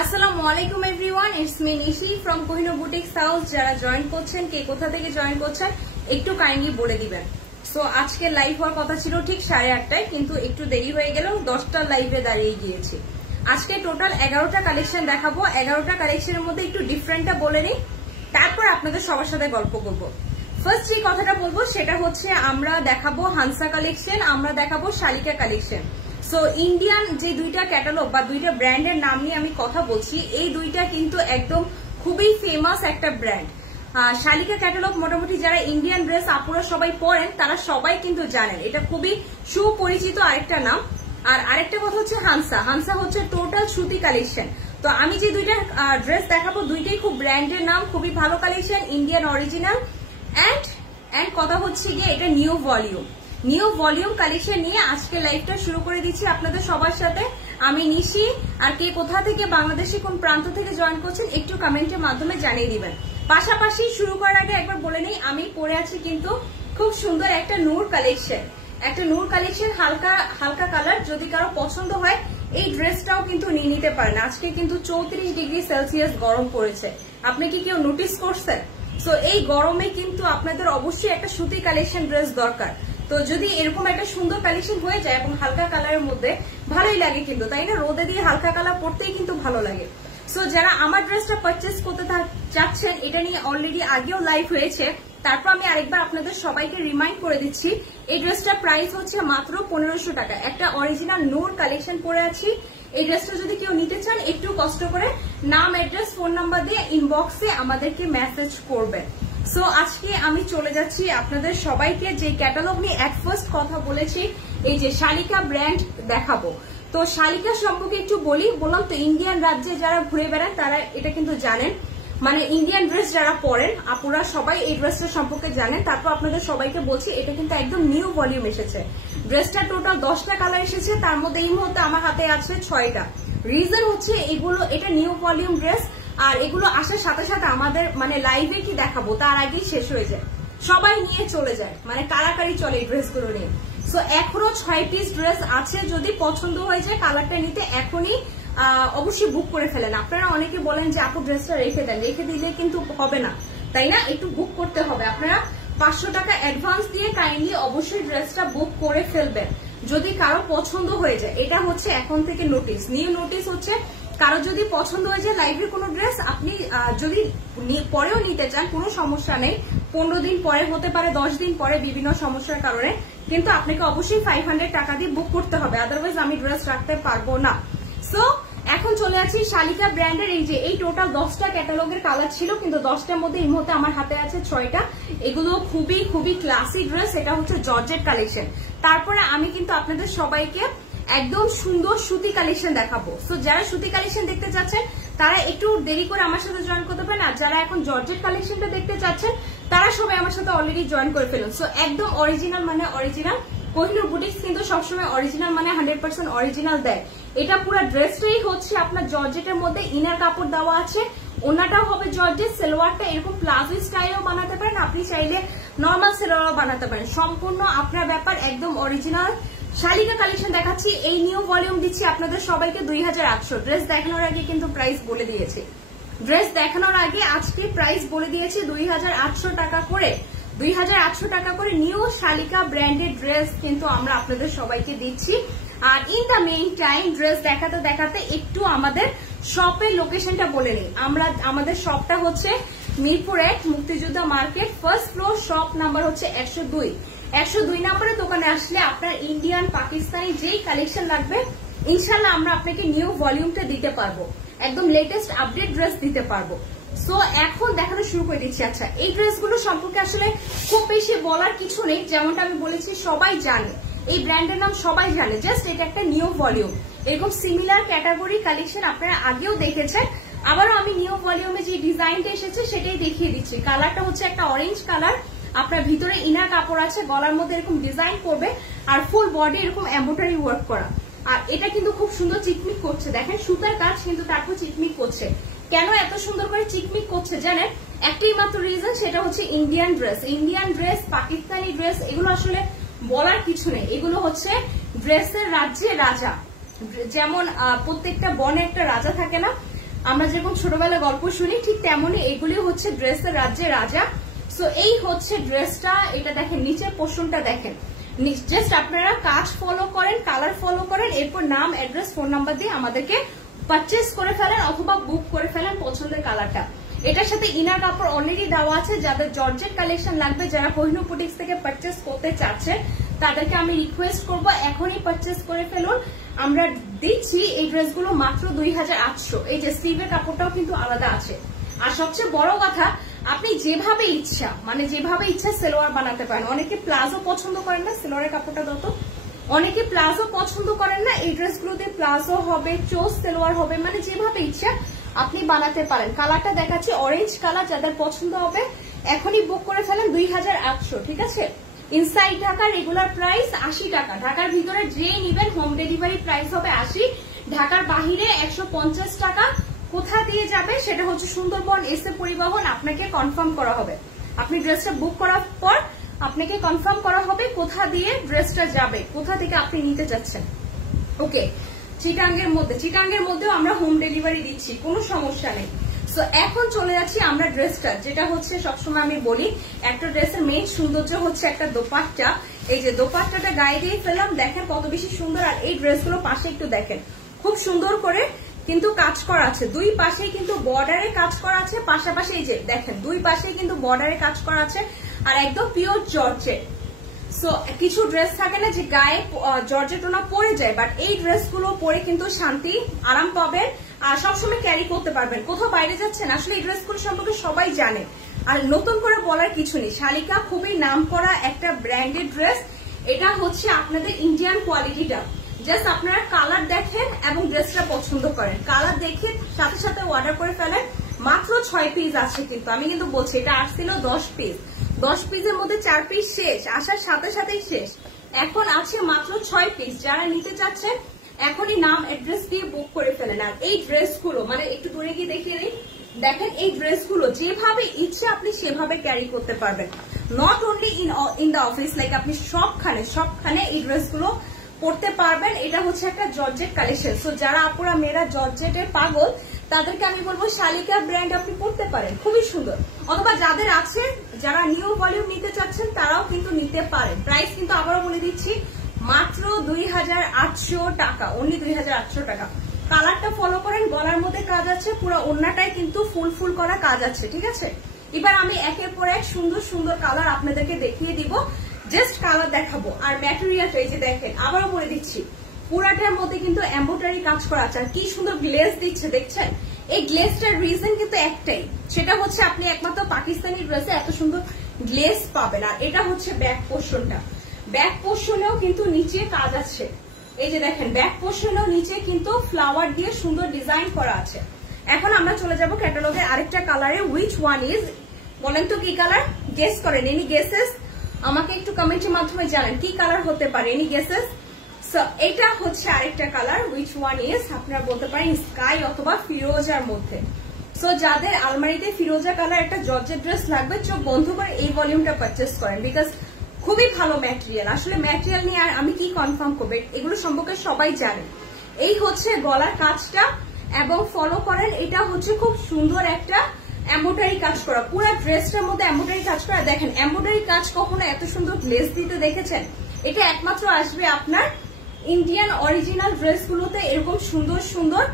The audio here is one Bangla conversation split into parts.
আসসালামু আলাইকুম everyone, it's me Nishi from Kohinoor boutiques house. যারা জয়েন করছেন, কে কোথা থেকে জয়েন করছেন একটু কাইন্ডলি বলে দিবেন। সো আজকে লাইভ হওয়ার কথা ছিল ঠিক 8:30টায়, কিন্তু একটু দেরি হয়ে গেল, 10টার লাইভে দাঁড়িয়ে গিয়েছি। আজকে টোটাল 11টা কালেকশন দেখাবো। 11টা কালেকশনের মধ্যে একটু ডিফারেন্টটা বলে নিই, তারপর আপনাদের সবার সাথে গল্প করব। ফার্স্ট যে কথাটা বলবো সেটা হচ্ছে আমরা দেখাবো হানসা কালেকশন, আমরা দেখাবো শালিকা কালেকশন। সো ইন্ডিয়ান যে দুইটা ক্যাটালগ বা দুইটা ব্র্যান্ডের নাম নিয়ে আমি কথা বলছি, এই দুইটা কিন্তু একদম খুবই ফেমাস একটা ব্র্যান্ড। শালিকা ক্যাটালগ মোটামুটি যারা ইন্ডিয়ান ড্রেস আপুরা সবাই পরেন তারা সবাই কিন্তু জানেন, এটা খুবই সুপরিচিত আরেকটা নাম। আর আরেকটা কথা হচ্ছে হানসা। হানসা হচ্ছে টোটাল সুতি কালেকশন। তো আমি যে দুইটা ড্রেস দেখাবো দুইটাই খুব ব্র্যান্ডের নাম, খুবই ভালো কালেকশন, ইন্ডিয়ান অরিজিনাল। এন্ড কথা হচ্ছে গিয়ে এটা নিউ ভলিউম কালেকশন নিয়ে আজকে লাইভটা শুরু করে দিচ্ছি আপনাদের সবার সাথে। আমি নিশি। আর কে কোথা থেকে বাংলাদেশে কোন প্রান্ত থেকে জয়েন করছেন একটু কমেন্টের মাধ্যমে জানিয়ে দিবেন। পাশাপাশি শুরু করার আগে একবার বলে নেই, আমি পরে আছি কিন্তু খুব সুন্দর একটা নূর কালেকশন, হালকা কালার। যদি কারো পছন্দ হয় এই ড্রেসটাও কিন্তু নিয়ে নিতে পারেন। আজকে কিন্তু 34 ডিগ্রি সেলসিয়াস গরম পড়েছে, আপনি কি কেউ নোটিস করছেন? সো এই গরমে কিন্তু আপনাদের অবশ্যই একটা সুতি কালেকশন ড্রেস দরকার। তো যদি এরকম একটা সুন্দর কালেকশন হয়ে যায় এবং হালকা কালারের মধ্যে, ভালোই লাগে কিন্তু, তাই না? রোদে দিয়ে হালকা কালার পরতেই কিন্তু ভালো লাগে। সো যারা আমার ড্রেসটা পারচেস করতে চাচ্ছেন, এটা নিয়ে অলরেডি আগেও লাইভ হয়েছে, তারপর আমি আরেকবার আপনাদের সবাইকে রিমাইন্ড করে দিচ্ছি। এই ড্রেসটার প্রাইস হচ্ছে মাত্র 1500 টাকা। একটা অরিজিনাল নূর কালেকশন পরে আছি। এই ড্রেসটা যদি কেউ নিতে চান একটু কষ্ট করে নাম, অ্যাড্রেস, ফোন নাম্বার দিয়ে ইনবক্সে আমাদেরকে মেসেজ করবেন। সো আজকে আমি চলে যাচ্ছি আপনাদের সবাইকে যে ক্যাটালগ নিয়ে এট ফার্স্ট কথা বলেছি, এই যে শালিকা ব্র্যান্ড দেখাবো। তো শালিকা সম্পর্কে একটু বললাম তো ইন্ডিয়ান রাজ্যে যারা ঘুরে বেড়ান তারা এটা কিন্তু জানেন, মানে ইন্ডিয়ান ড্রেস যারা পরেন আপুরা সবাই এই ড্রেসটা সম্পর্কে জানেন। তারপর আপনাদের সবাইকে বলছি এটা কিন্তু একদম নিউ ভলিউম এসেছে। ড্রেসটা টোটাল 10টা কালার এসেছে, তার মধ্যে এই মুহূর্তে আমার হাতে আছে 6টা। রিজন হচ্ছে এটা নিউ ভলিউম ড্রেস, আর এগুলো আসার সাথে সাথে আমাদের মানে লাইভে কি দেখাবো তার আগেই শেষ হয়ে যায়, সবাই নিয়ে চলে যায়, মানে কারাকারি চলে এই ড্রেসগুলো নিয়ে। সো এখনো 6 পিস ড্রেস আছে, যদি পছন্দ হয়ে যায় কালারটা নিতে এখনই অবশ্যই বুক করে ফেলেন। আপনারা অনেকে বলেন যে আপু ড্রেসটা রেখে দেন, রেখে দিলে কিন্তু হবে না, তাই না? একটু বুক করতে হবে। আপনারা 500 টাকা অ্যাডভান্স দিয়ে কাইন্ডলি অবশ্যই ড্রেসটা বুক করে ফেলবেন যদি কারো পছন্দ হয়ে যায়। এটা হচ্ছে এখন থেকে নোটিস, নিউ নোটিস হচ্ছে। কারো যদি পছন্দ হয়ে যায় লাইভের কোনো ড্রেস, আপনি যদি পরেও নিতে চান কোনো সমস্যা নেই। 15 দিন পরে হতে পারে, 10 দিন পরে, বিভিন্ন সমস্যার কারণে, কিন্তু আপনাকে অবশ্যই 500 টাকা দিয়ে বুক করতে হবে, আদারওয়াইজ আমি ড্রেস রাখতে পারবো না। সো এখন চলে আসছি শালিকা ব্র্যান্ডের এই টোটাল 10টা ক্যাটালগের কালার ছিল, কিন্তু 10টার মধ্যে এই মুহূর্তে আমার হাতে আছে 6টা। এগুলো খুবই খুবই ক্লাসি ড্রেস। এটা হচ্ছে জর্জেট কালেকশন। তারপরে আমি কিন্তু আপনাদের সবাইকে একদম সুন্দর সুতি কালেকশন দেখাবো। সো যারা সুতি কালেকশন দেখতে চাচ্ছেন তারা একটু দেরি করে আমার সাথে জয়েন করতে পারেন, আর যারা এখন জর্জেট কালেকশনটা দেখতে চাচ্ছেন তারা সবাই আমার সাথে অলরেডি জয়েন করে ফেলুন। সো একদম অরিজিনাল মানে অরিজিনাল। কোহিনুর বুটিক্স কিন্তু সবসময় অরিজিনাল মানে 100% অরিজিনাল দেয়। এটা পুরো ড্রেসটাই হচ্ছে আপনার জর্জেটের মধ্যে, ইনার কাপড় দেওয়া আছে, ওনাটাও হবে জর্জেট, সালোয়ারটা এরকম প্লাজো স্টাইলও বানাতে পারেন, আপনি চাইলে নর্মাল সালোয়ারও বানাতে পারেন, সম্পূর্ণ আপনার ব্যাপার, একদম অরিজিনাল। শালিকা কালেকশন দেখাচ্ছি, এই নিউ ভলিউম দিচ্ছি আপনাদের সবাইকে 2800। ড্রেস দেখানোর আগে কিন্তু প্রাইস বলে দিয়েছি, আজকে প্রাইস বলে দিয়েছি 2800 টাকা করে। 2800 টাকা করে নিউ শালিকা ব্র্যান্ডেড ড্রেস কিন্তু আমরা আপনাদের সবাইকে দিচ্ছি। আর in the meantime dress দেখাতে দেখাতে একটু আমাদের শপের লোকেশনটা বলে নিই। আমাদের শপটা হচ্ছে মিরপুর 1 মুক্তিযোদ্ধা market, first floor, shop number হচ্ছে 102 নাম্বারের দোকানে আসলে আপনার ইন্ডিয়ান পাকিস্তানি যেই কালেকশন লাগবে ইনশাল্লাহ আমরা আপনাকে নিউ ভলিউমটা দিতে পারবো, একদম লেটেস্ট আপডেট ড্রেস দিতে পারবো। সো এখন দেখানো শুরু করে দিচ্ছি। আচ্ছা, এই ড্রেসগুলো সম্পর্কে আসলে খুব বেশি বলার কিছু নেই, যেমনটা আমি বলেছি সবাই জানে, এই ব্র্যান্ডের নাম সবাই জানে, জাস্ট এটা একটা নিউ ভলিউম। এরকম সিমিলার ক্যাটাগরি কালেকশন আপনারা আগেও দেখেছেন, আবারও আমি নিউ ভলিউমে যে ডিজাইনটা এসেছে সেটাই দেখিয়ে দিচ্ছি। কালারটা হচ্ছে একটা অরেঞ্জ কালার, আপনার ভিতরে ইনার কাপড় আছে, গলার মধ্যে এরকম ডিজাইন করবে, আর ফুল বডি এরকম এমব্রয়ডারি ওয়ার্ক করা। আর এটা কিন্তু খুব সুন্দর চিকমিক করছে, দেখেন সুতার কাজ কিন্তু তারপর চিকমিক করছে। কেন এত সুন্দর করে চিকমিক করছে জানেন? একটাই মাত্র রিজন, সেটা হচ্ছে ইন্ডিয়ান ড্রেস, পাকিস্তানি ড্রেস, এগুলো আসলে বলার কিছু নেই, এগুলো হচ্ছে ড্রেসের রাজ্যে রাজা। যেমন প্রত্যেকটা বনে একটা রাজা থাকে না, আমরা যেরকম ছোটবেলায় গল্প শুনি ঠিক তেমনই এগুলি হচ্ছে ড্রেসের রাজ্যের রাজা। সো এই হচ্ছে ড্রেসটা, এটা দেখেন নিচের পোর্শনটা দেখেন, জাস্ট আপনারা কাজ ফলো করেন, কালার ফলো করেন, এরপর নাম, অ্যাড্রেস, ফোন নাম্বার দিয়ে আমাদেরকে পারচেস করে ফেলেন অথবা বুক করে ফেলেন পছন্দের কালারটা। এটার সাথে ইনার কাপড় অলরেডি দেওয়া আছে। যাদের জর্জেট কালেকশন লাগবে, যারা কোহিনূর বুটিক্স থেকে পারচেস করতে চাচ্ছে, তাদেরকে আমি রিকোয়েস্ট করবো এখনই পারচেস করে ফেলুন। আমরা দিচ্ছি এই ড্রেসগুলো মাত্র 2800। এই যে স্লিভের কাপড়টাও কিন্তু আলাদা আছে। আর সবচেয়ে বড় কথা, আপনি যেভাবে ইচ্ছা, মানে যেভাবে ইচ্ছা সেলোয়ার বানাতে পারেন। অনেকে প্লাজো পছন্দ করেন না, সেলোয়ারের কাপড়টা দত, অনেকে প্লাজো পছন্দ করেন না, এই ড্রেসগুলোতে প্লাজো হবে, চোস সেলোয়ার হবে, মানে যেভাবে ইচ্ছা আপনি বানাতে পারেন। কালারটা দেখাচ্ছি অরেঞ্জ কালার, যাদের পছন্দ হবে এখনই বুক করে ফেলেন 2800, ঠিক আছে। ইনসাইড ঢাকা রেগুলার প্রাইস 80 টাকা। ঢাকার ভিতরে যে নিবেন হোম ডেলিভারি প্রাইস হবে 80, ঢাকার বাহিরে 150 টাকা। কোথা দিয়ে যাবে সেটা হচ্ছে সুন্দরবন এসে পরিবহন, আপনাকে কনফার্ম করা হবে। আপনি ড্রেসটা বুক করার পর আপনাকে কনফার্ম করা হবে কোথা দিয়ে ড্রেসটা যাবে, কোথা থেকে আপনি নিতে চাচ্ছেন। ওকে, চিটাঙ্গের মধ্যেও আমরা হোম ডেলিভারি দিচ্ছি, কোনো সমস্যা নেই। সো এখন চলে যাচ্ছি আমরা ড্রেসটা, যেটা হচ্ছে সবসময় আমি বলি একটা ড্রেসের মেইন সৌন্দর্য হচ্ছে একটা দোপাট্টা। এই যে দোপাট্টাটা গায়ে দিয়ে ফেলাম, দেখেন কত বেশি সুন্দর। আর এই ড্রেসগুলো পাশে একটু দেখেন, খুব সুন্দর করে কিন্তু কাজ করা আছে, দুই পাশেই কিন্তু বর্ডারে কাজ করা আছে, পাশাপাশি এই যে দেখেন দুই পাশেই কিন্তু বর্ডারে কাজ করা আছে, আর একদম পিওর জর্জেট। সো কিছু ড্রেস থাকে না যে গায়ে জর্জেট ওনা পরে যায়, বাট এই ড্রেসগুলো পরে কিন্তু শান্তি আরাম পাবেন আর সবসময় ক্যারি করতে পারবেন। কোথাও বাইরে যাচ্ছেন, আসলে এই ড্রেসগুলো সম্পর্কে সবাই জানে, আর নতুন করে বলার কিছু নেই। শালিকা খুবই নাম করা একটা ব্র্যান্ডেড ড্রেস। এটা হচ্ছে আপনাদের ইন্ডিয়ান কোয়ালিটিটা। জাস্ট আপনারা কালার দেখেন এবং ড্রেসটা পছন্দ করেন, কালার দেখে সাথে সাথে অর্ডার করে ফেলেন। মাত্র 6 পিস আছে, কিন্তু আমি কিন্তু বলছি এটা আসছিল 10 পিস, 10 পিসের মধ্যে 4 পিস শেষ, আসার সাথে সাথেই শেষ। এখন আছে মাত্র 6 পিস। যারা নিতে চাচ্ছেন এখনই নাম অ্যাড্রেস দিয়ে বুক করে ফেলেন। আর এই ড্রেসগুলো মানে একটু দূরে গিয়ে দেখিয়ে দিই, দেখেন এই ড্রেসগুলো যেভাবে ইচ্ছে আপনি সেভাবে ক্যারি করতে পারবেন। Not only in the office, like আপনি সবখানে এই ড্রেসগুলো পড়তে পারবেন। এটা হচ্ছে একটা জর্জেট কালেকশন। সো যারা আপুরা মেয়েরা জর্জেটের পাগল, তাদেরকে আমি বলবো শালিকা ব্র্যান্ড আপনি পড়তে পারেন, খুবই সুন্দর। অথবা যাদের আছে, যারা নিউ ভলিউম নিতে চাচ্ছেন, তারাও কিন্তু নিতে পারেন। প্রাইস কিন্তু আবারও বলে দিচ্ছি মাত্র 2800 টাকা, অনলি 2800 টাকা। কালারটা ফলো করেন, গলার মধ্যে কাজ আছে, পুরো ওড়নাটাই কিন্তু ফুল করা কাজ আছে, ঠিক আছে। এবার আমি একের পর এক সুন্দর সুন্দর কালার আপনাদেরকে দেখিয়ে দিব, জাস্ট কালার দেখাবো। আর ম্যাটেরিয়ালটা এই যে দেখেন, আবারও বলে দিচ্ছি পুরাটার মধ্যে কিন্তু এমব্রয়ডারি কাজ করা আছে। আর কি সুন্দর গ্লেজ দিচ্ছে দেখছেন। এই গ্লেজটার রিজন কিন্তু একটাই, সেটা হচ্ছে আপনি একমাত্র পাকিস্তানি ড্রেসে এত সুন্দর গ্লেজ পাবেন। আর এটা হচ্ছে ব্যাক পোর্শনটা, ব্যাক পোর্শনেও কিন্তু নিচে কাজ আছে। এই যে দেখেন ব্যাক পোর্শনেও নিচে কিন্তু ফ্লাওয়ার দিয়ে সুন্দর ডিজাইন করা আছে। এখন আমরা চলে যাব ক্যাটালগে আরেকটা কালারে। উইচ ওয়ান ইজ, বলেন তো কি কালার, গেস করেন। এনি গেসেস আমাকে একটু কমেন্টের মাধ্যমে জানেন কি কালার হতে পারে, এনি গেসেস। সো এটা হচ্ছে আরেকটা কালার, উইচ ওয়ান ইজ, আপনারা বলতে পারেন স্কাই অথবা ফিরোজার মধ্যে। সো যাদের আলমারিতে ফিরোজা কালার একটা জর্জেট ড্রেস লাগবে, চোখ বন্ধ করে এই ভলিউমটা পারচেস করেন, বিকজ খুবই ভালো ম্যাটেরিয়াল। আসলে ম্যাটেরিয়াল নিয়ে আর আমি কি কনফার্ম করবে, এগুলো সম্পর্কে সবাই জানে। এই হচ্ছে গলার কাজটা এবং ফলো করেন, এটা হচ্ছে খুব সুন্দর একটা এমব্রয়ডারি কাজ করা, পুরো ড্রেসটার মধ্যে এমব্রয়ডারি কাজ করা। দেখেন এমব্রয়ডারি কাজ কখনো এত সুন্দর গ্লেজ দিতে দেখেছেন? এটা একমাত্র আসবে আপনার ইন্ডিয়ান অরিজিনাল ড্রেসগুলোতে, এরকম সুন্দর সুন্দর।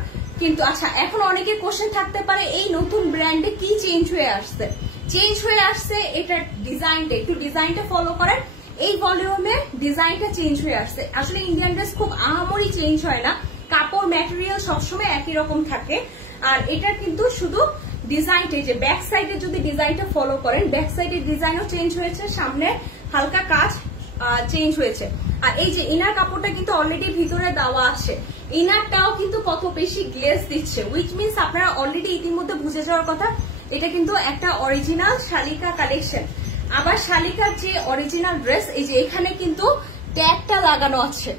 কিন্তু আচ্ছা, এখন অনেকে কোশ্চেন থাকতে পারে এই নতুন ব্র্যান্ডে কি চেঞ্জ হয়ে আসছে। চেঞ্জ হয়ে আসছে এটার ডিজাইনটা, একটু ডিজাইনটা ফলো করেন। এই ভলিউমে ডিজাইনটা চেঞ্জ হয়ে আসছে। আসলে ইন্ডিয়ান ড্রেস খুব আহামরি চেঞ্জ হয় না, কাপড় ম্যাটেরিয়াল সবসময় একই রকম থাকে। আর এটা কিন্তু শুধু ডিজাইনটা, যে ব্যাক সাইডে যদি ডিজাইনটা ফলো করেন, ব্যাক সাইডের ডিজাইনও চেঞ্জ হয়েছে, সামনে হালকা কাজ চেঞ্জ হয়েছে। আর এই যে ইনার কাপড়টা কিন্তু অলরেডি ভিতরে দেওয়া আছে, ইনারটাও কিন্তু কত বেশি গ্লেজ দিচ্ছে, উইচ মিনস আপনারা অলরেডি ইতিমধ্যে বুঝে যাওয়ার কথা এটা কিন্তু একটা অরিজিনাল শালিকা কালেকশন। আবার শালিকার যে অরিজিনাল ড্রেস, এই যে এখানে কিন্তু ট্যাগটা লাগানো আছে,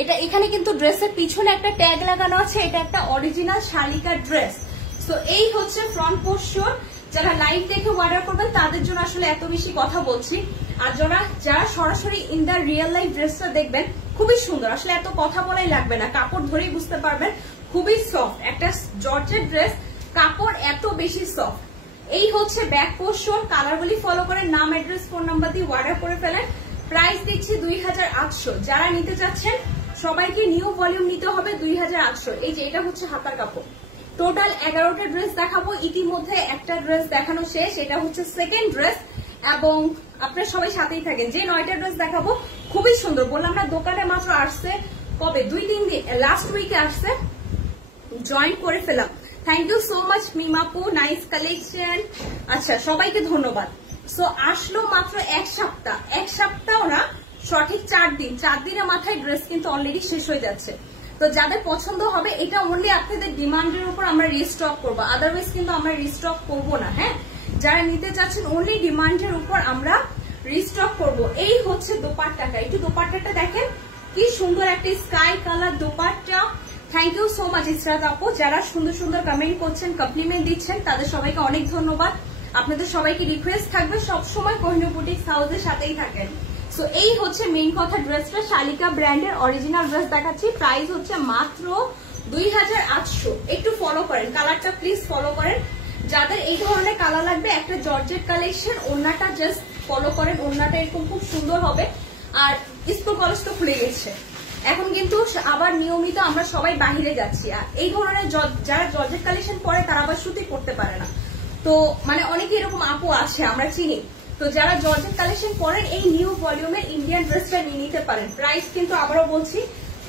এটা এখানে কিন্তু ড্রেসের পিছনে একটা ট্যাগ লাগানো আছে, এটা একটা অরিজিনাল শালিকার ড্রেস। সো এই হচ্ছে ফ্রন্ট পোর্শন। যারা লাইভ দেখে অর্ডার করবেন তাদের জন্য আসলে এত বেশি কথা বলছি, আর যারা সরাসরি ইন দ্য রিয়েল লাইফ ড্রেসটা দেখবেন খুবই সুন্দর, আসলে এত কথা বলাই লাগবে না, কাপড় ধরেই বুঝতে পারবেন, খুবই সফট একটা জর্জেট ড্রেস। কাপড় এত বেশি সফট। এই হচ্ছে ব্যাক পোর্শন, কালারগুলি ফলো করেন, নাম অ্যাড্রেস ফোন নাম্বার দিয়ে অর্ডার করে ফেলেন। প্রাইস দিচ্ছি 2800। যারা নিতে চাচ্ছেন সবাইকে নিউ ভলিউম নিতে হবে 2800। এই যে এটা হচ্ছে হাতার কাপড়। টোটাল 11টা ড্রেস দেখাবো, ইতিমধ্যে একটা ড্রেস দেখানো শেষ, এটা হচ্ছে সেকেন্ড ড্রেস। এবং আপনারা সবাই সাথেই থাকেন। যে 9টা ড্রেস দেখাবো খুবই সুন্দর, বললাম না দোকানে মাত্র আসছে কবে 2-3 দিন, লাস্ট উইকে আসছে, জয়েন করে ফেলাম। থ্যাংক ইউ সো মাচ মিমাপু, নাইস কালেকশন। আচ্ছা সবাইকে ধন্যবাদ। সো আসলো মাত্র এক সপ্তাহ না, সঠিক 4 দিন, 4 দিনের মাথায় ড্রেস কিন্তু অলরেডি শেষ হয়ে যাচ্ছে। তো যাদের পছন্দ হবে এটা অনলি আপনাদের ডিমান্ডের উপর আমরা রিস্টক করবো, আদারওয়াইজ কিন্তু আমরা রিস্টক করবো না। হ্যাঁ, যারা নিতে চাচ্ছেন অনলি ডিমান্ডের উপর আমরা রিস্টক করব। এই হচ্ছে দোপাট্টাটা, একটু দোপাট্টাটা দেখেন কি সুন্দর একটা sky colour dupatta. Thank you so much Israt আপু, যারা সুন্দর সুন্দর কমেন্ট করছেন, কমপ্লিমেন্ট দিচ্ছেন, তাদের সবাইকে অনেক ধন্যবাদ। আপনাদের সবাইকে রিকোয়েস্ট থাকবে সবসময় কোহিনূর বুটিক্স হাউসের সাথেই থাকেন। সো এই হচ্ছে মেইন কথা, ড্রেসটা শালিকা ব্র্যান্ডের অরিজিনাল ড্রেস দেখাচ্ছি। প্রাইস হচ্ছে মাত্র 2800। একটু ফলো করেন কালারটা, প্লিজ ফলো করেন। যাদের এই ধরনের কালার লাগবে, একটা জর্জেট কালেকশন, ওড়নাটা জাস্ট ফলো করেন, ওড়নাটা এরকম খুব সুন্দর হবে। আর স্কুল কলেজ তো খুলে গেছে, এখন কিন্তু আবার নিয়মিত আমরা সবাই বাহিরে যাচ্ছি। আর এই ধরনের যারা জর্জেট কালেকশন পরে তারা আবার শুটিং করতে পারে না, তো মানে অনেকে এরকম আপু আছে আমরা চিনি। তো যারা জর্জেট কালেকশন পরেন এই নিউ ভলিউমের ইন্ডিয়ান ড্রেসটা নিয়ে নিতে পারেন। প্রাইস কিন্তু আবারও বলছি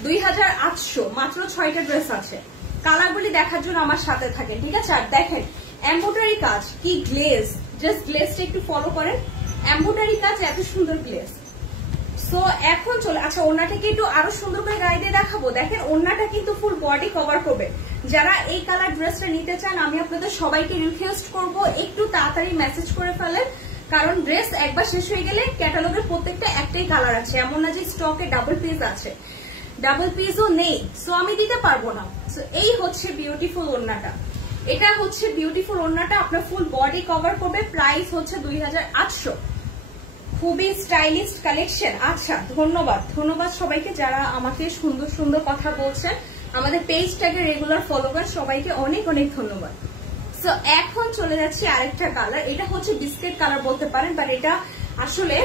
2800, মাত্র 6টা ড্রেস আছে। কালারগুলি দেখার জন্য আমার সাথে থাকে, ঠিক আছে। আর দেখেন এমব্রয়ডারি কাজ কি গ্লেজ, জাস্ট গ্লেজটা একটু ফলো করেন, এমব্রয়ডারি কাজ এত সুন্দর গ্লেজ। সো এখন চলে, আচ্ছা ওড়নাটাকে একটু আরো সুন্দর করে গায়ে দিয়ে দেখাবো। দেখেন ওড়নাটা কিন্তু ফুল বডি কভার করবে। যারা এই কালার ড্রেসটা নিতে চান আমি আপনাদের সবাইকে রিকোয়েস্ট করব একটু তাড়াতাড়ি মেসেজ করে ফেলেন, কারণ ড্রেস একবার শেষ হয়ে গেলে ক্যাটালগের প্রত্যেকটা একটাই কালার আছে, এমন না যে স্টকে ডাবল পিস আছে, ডাবল পিসও নেই, সো আমি দিতে পারবো না। সো এই হচ্ছে বিউটিফুল ওড়নাটা, এটা হচ্ছে বিউটিফুল ওড়নাটা, আপনার ফুল বডি কভার করবে। প্রাইস হচ্ছে 2800, খুবই স্টাইলিশ কালেকশন। আচ্ছা ধন্যবাদ সবাইকে যারা আমাকে সুন্দর সুন্দর কথা বলছেন, আমাদের পেজটাকে রেগুলার ফলো করেন, সবাইকে অনেক অনেক ধন্যবাদ। সো এখন চলে যাচ্ছি আরেকটা কালার, এটা হচ্ছে বিস্কিট কালার বলতে পারেন, বাট এটা আসলে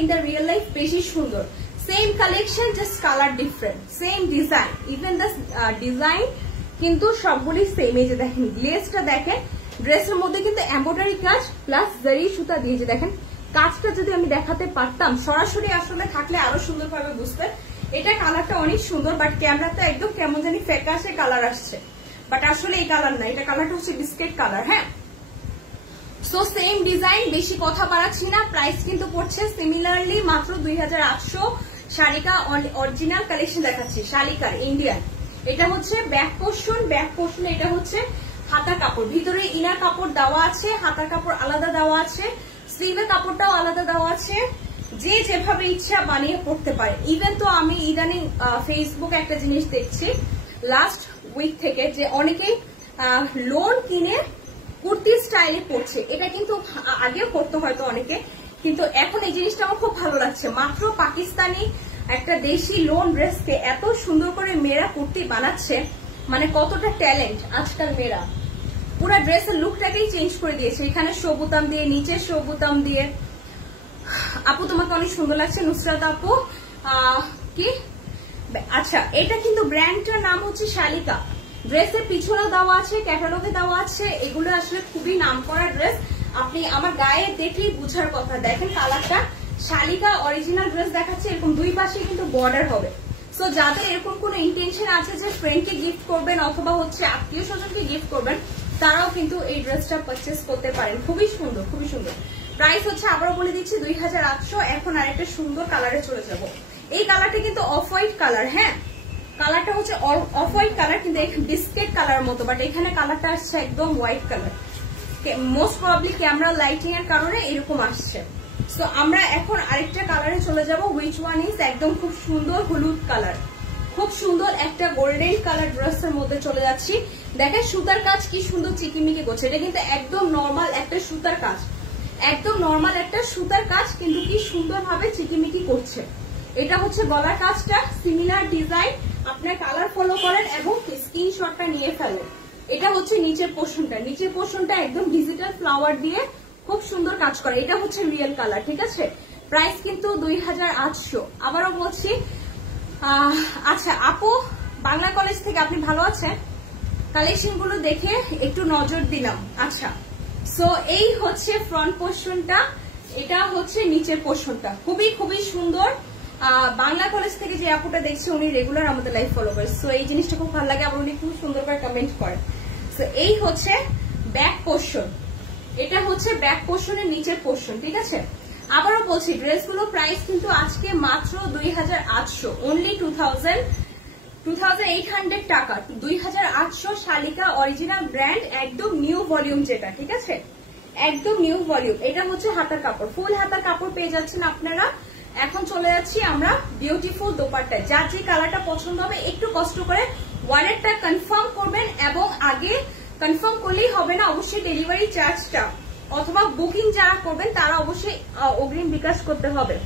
ইন দ্য রিয়েল লাইফ বেশি সুন্দর। Same collection, just colour different, same design, even the design কিন্তু সবগুলি সেম। এই যে দেখেন গ্লেজটা দেখেন, ড্রেসের মধ্যে কিন্তু এমব্রয়ডারি কাজ প্লাস জারি সুতা দিয়েছে। দেখেন কাজটা যদি আমি দেখাতে পারতাম সরাসরি আসলে থাকলে আরো সুন্দরভাবে বুঝতেন। এটা কালারটা অনেক সুন্দর, বাট ক্যামেরাতে একদম কেমন জানি ফ্যাকাশে কালার আসছে, বাট আসলে এই কালার না, এটা কালারটা হচ্ছে বিস্কিট কালার। হ্যাঁ, সো সেম ডিজাইন, বেশি কথা বাড়াচ্ছি না। প্রাইস কিন্তু পড়ছে সিমিলারলি মাত্র 2800। শালিকা অরিজিনাল কালেকশন দেখাচ্ছি, শালিকার ইন্ডিয়ান। এটা হচ্ছে ব্যাক পোর্শন, এটা হচ্ছে হাতা কাপড়, ভিতরে ইনার কাপড় দেওয়া আছে, হাতার কাপড় আলাদা দেওয়া আছে, স্লিভের কাপড়টাও আলাদা দেওয়া আছে, যে যেভাবে ইচ্ছা বানিয়ে পড়তে পারে। ইভেন তো আমি ইদানিং ফেসবুকে একটা জিনিস দেখছি লাস্ট উইক থেকে, যে অনেকেই লোন কিনে কুর্তি স্টাইলে পড়ছে। এটা কিন্তু আগেও করতে হয়তো অনেকে, কিন্তু এখন এই জিনিসটা আমার খুব ভালো লাগছে। মাত্র পাকিস্তানি একটা দেশি লোন ড্রেসকে এত সুন্দর করে মেয়েরা কুর্তি বানাচ্ছে, মানে কতটা ট্যালেন্ট আজকাল মেয়েরা। পুরো ড্রেসের লুকটাকেই চেঞ্জ করে দিয়েছে, এখানে শোবোতাম দিয়ে, নিচে শোবোতাম দিয়ে। আপু তোমাকে অনেক সুন্দর লাগছে নুসরাত আপু। কি আচ্ছা, এটা কিন্তু ব্র্যান্ডটার নাম হচ্ছে শালিকা। ড্রেসের পিছনে দেওয়া আছে, ক্যাটালগে দেওয়া আছে, এগুলো আসলে খুবই নামকরা ড্রেস, আপনি আমার গায়ে দেখলেই বুঝার কথা। দেখেন কালারটা, শালিকা অরিজিনাল ড্রেস দেখাচ্ছে, এরকম দুই পাশে কিন্তু বর্ডার হবে। সো যাদের এরকম কোনো ইন্টেনশন আছে যে ফ্রেন্ডকে গিফট করবেন অথবা হচ্ছে আত্মীয় স্বজনকে গিফট করবেন, তারাও কিন্তু এই ড্রেসটা পারচেস করতে পারেন। খুবই সুন্দর, খুবই সুন্দর। প্রাইস হচ্ছে আবারও বলে দিচ্ছি 2800। এখন আরেকটা সুন্দর কালারে চলে যাব। এই কালারটা কিন্তু অফ হোয়াইট কালার। হ্যাঁ, কালারটা হচ্ছে অফ হোয়াইট কালার, কিন্তু বিস্কিট কালার মতো, বাট এখানে কালারটা আসছে একদম white colour. Most probably camera lighting এর কারণে এরকম আসছে। সো আমরা এখন আরেকটা কালারে চলে যাব, হুইচ ওয়ান ইজ একদম খুব সুন্দর হলুদ কালার, খুব সুন্দর একটা গোল্ডেন কালার ড্রেসের মধ্যে চলে যাচ্ছি। দেখেন সুতার কাজ কি সুন্দর চিকিমিকি করছে, এটা কিন্তু একদম নর্মাল একটা সুতার কাজ, একদম নর্মাল একটা সুতার কাজ, কিন্তু কি সুন্দর ভাবে চিকিমিকি করছে। এটা হচ্ছে গলার কাজটা, সিমিলার ডিজাইন। আপনার কালার ফলো করেন এবং স্ক্রিনশটটা নিয়ে ফেলেন। এটা হচ্ছে নিচের পোর্শনটা একদম ডিজিটাল ফ্লাওয়ার দিয়ে খুব সুন্দর কাজ করে। এটা হচ্ছে রিয়েল কালার, ঠিক আছে। প্রাইস কিন্তু 2800। আবারও বলছি, আচ্ছা আপু বাংলা কলেজ থেকে আপনি ভালো আছেন? কালেকশন গুলো দেখে একটু নজর দিলাম। আচ্ছা, সো এই হচ্ছে ফ্রন্ট পোর্শনটা, এটা হচ্ছে নিচের পোর্শনটা, খুবই খুবই সুন্দর। বাংলা কলেজ থেকে যে আপুটা দেখছি উনি রেগুলার আমাদের লাইভ ফলো করে, সো এই জিনিসটা খুব ভালো লাগে, আবার উনি খুব সুন্দর করে কমেন্ট করেন। সো এই হচ্ছে ব্যাক পোর্শন, এটা হচ্ছে ব্যাক পোর্শনের নিচের পোর্শন, ঠিক আছে। আবারও বলছি ড্রেসগুলো প্রাইস কিন্তু আজকে মাত্র 2800, অনলি 2800 টাকা, 2800। শালিকা অরিজিনাল ব্র্যান্ড, একদম নিউ ভলিউম যেটা, ঠিক আছে, একদম নিউ ভলিউম। এটা হচ্ছে হাতার কাপড়, ফুল হাতার কাপড় পেয়ে যাচ্ছেন আপনারা। এখন চলে যাচ্ছি আমরা বিউটিফুল দোপাট্টা। যার যে কালারটা পছন্দ হবে একটু কষ্ট করে ওয়ালেটটা কনফার্ম করবেন, এবং আগে কনফার্ম করলেই হবে না, অবশ্যই ডেলিভারি চার্জটা অথবা বুকিং যারা করবেন তারা অবশ্যই অগ্রিম বিকাশ করতে হবে।